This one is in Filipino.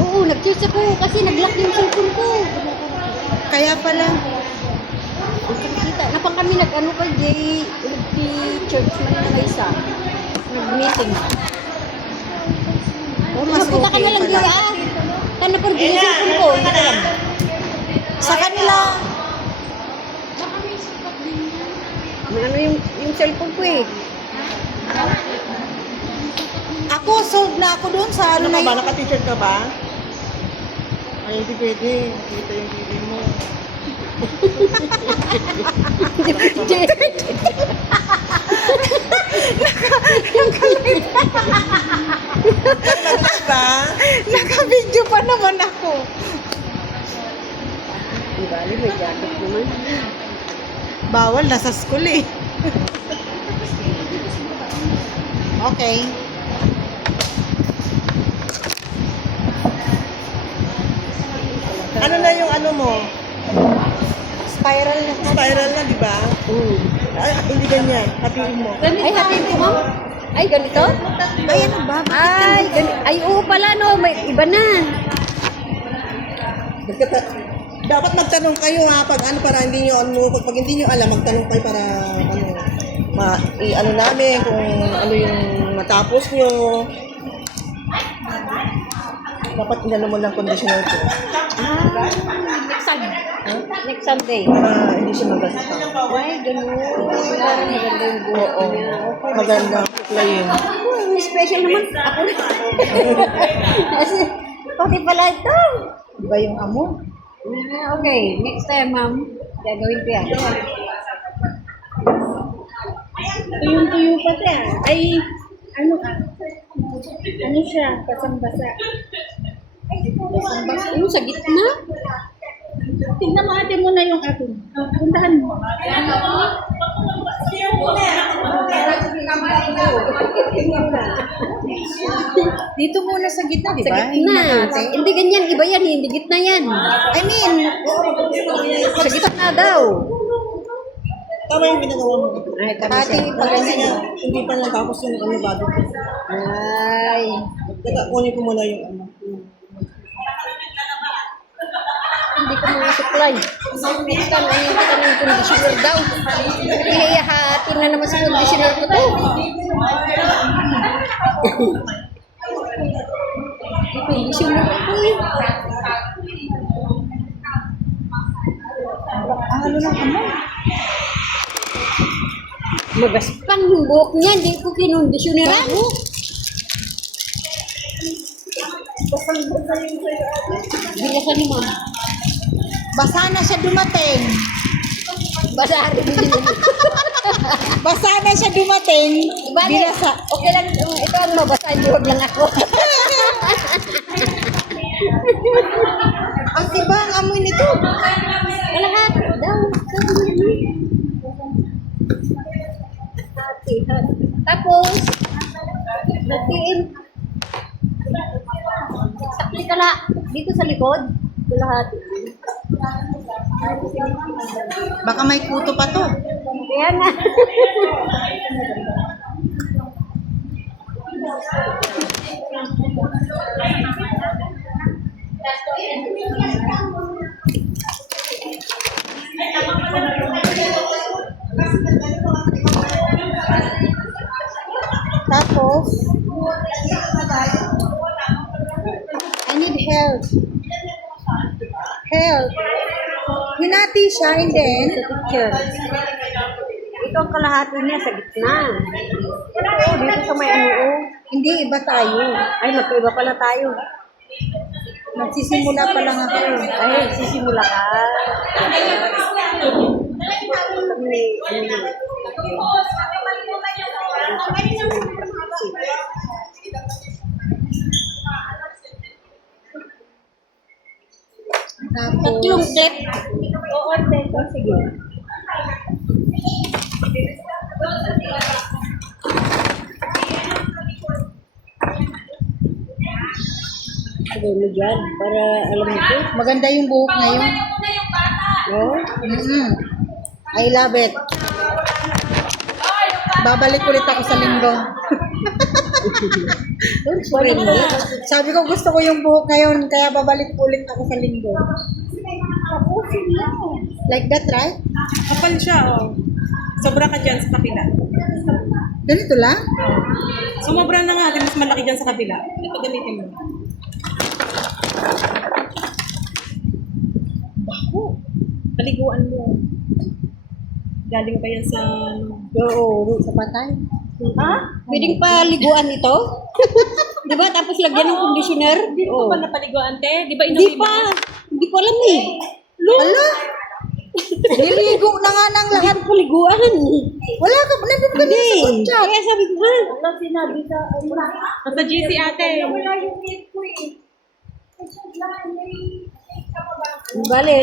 Oo, nag-church ako kasi nag-lock yung cellphone ko. Kaya pala. Kita na pa kami nag-ano kay church man na isa. Nag-meeting. Oh, mas Napunta ka okay na lang pala. yun ah. Kana pa rin yung cellphone ko. Hindi ko alam. Sa kanila, May ano yung cellphone ko eh. ako, sold na ako doon sa ano Ano na ka ba? yun. Naka-t-shirt ka ba? Ay, hindi pwede. Kita yung TV mo. Naka-t-shirt ba? Naka-video pa naman ako. Di bali, may jacket naman. Bawal, nasa school eh. Okay. Ano na yung ano mo? Spiral na. Spiral na, di ba? Ay, hindi ganyan. Hatiin mo. Ay, hatiin ko ma'am. Ay, ganito? Ay, ano ba? Ay, ay, oo pala no. May iba na. Dapat magtanong kayo ha, pag ano para hindi nyo ano, pag hindi nyo alam, magtanong kayo para ano, ano namin kung ano yung matapos nyo. Dapat inano mo ng conditioner ko. Next Sunday. Next Sunday. Para hindi siya magasta. Ay, ganun. Parang maganda yung buhok Oo. niya. Okay. Maganda. Kuklayin. May special naman. Ako na. Kasi, pati pala ito. Iba yung amo. Okay, next time, ma'am. Gagawin ko yan. Tuyong-tuyo pa siya. Ay, ano siya, basang-basa. Basang-basa. Yung sa gitna. Tingnan mo ate mo na yung akin. Puntahan mo. Dito muna sa gitna, di Sa ba? Hindi gitna. natin. Hindi ganyan. Iba yan. Hindi gitna yan. I mean, Sa gitna daw. Tama yung ginagawa mo. Ay, kami ating siya. Kasi nga, hindi pa natapos yung ano bago. Ay. Teka, kunin ko muna yung ano. Hindi ko mga supply. Next time, ay kita ng conditioner daw. Ihahatin na naman sa conditioner ko to. Conditioner ko eh. ang ano ng amo. Magaspang yung buhok niya. Hindi ko kinondisyoneran. Bilasan ni ma'am. Basa na siya dumating. Basahin din. Basa na siya dumating. Bale, Binasa. okay lang. Ito ang mabasahin. Huwag lang ako. Ang iba ang amoy nito. Lahat daw. Hati. Tapos, natiin. Sakli ka na. Dito sa likod. Ito lahat. Baka may kuto pa to. Kaya nga. Tapos, I need help. Help. Hinati siya, and then, Sa picture. Ito ang kalahati niya sa gitna. Oo, dito sa may ano. hindi iba tayo. Ay, magkaiba pala tayo. Magsisimula pa lang ako. Ay, sisimula ka. Tapos, Tatlong step. Oo, step. Sige. Sige mo dyan, para alam mo ko. maganda yung buhok ngayon. No? I love it. Babalik ulit ako sa linggo. Sabi ko gusto ko yung buhok ngayon, kaya babalik ulit ako sa linggo. Like that, right? Kapal siya, oh. Sobra ka dyan sa kabila. Ganito lang? Sumobra na nga, mas malaki dyan sa kabila. Ito gamitin mo. Bako. Paliguan mo. Galing pa yan sa... Oo, sa patay. Ha? Pwedeng paliguan ito? Di ba? Tapos lagyan ng conditioner? Hindi mo pa napaliguan, te? Di ba Hindi inumin pa. Hindi ko alam eh. Hala? Niligo na nga ng lahat. Hindi ko paliguan. Wala ka, nandun ka na sa kutsa. Kaya sabi ko, ha? Sa GC ate. Bale,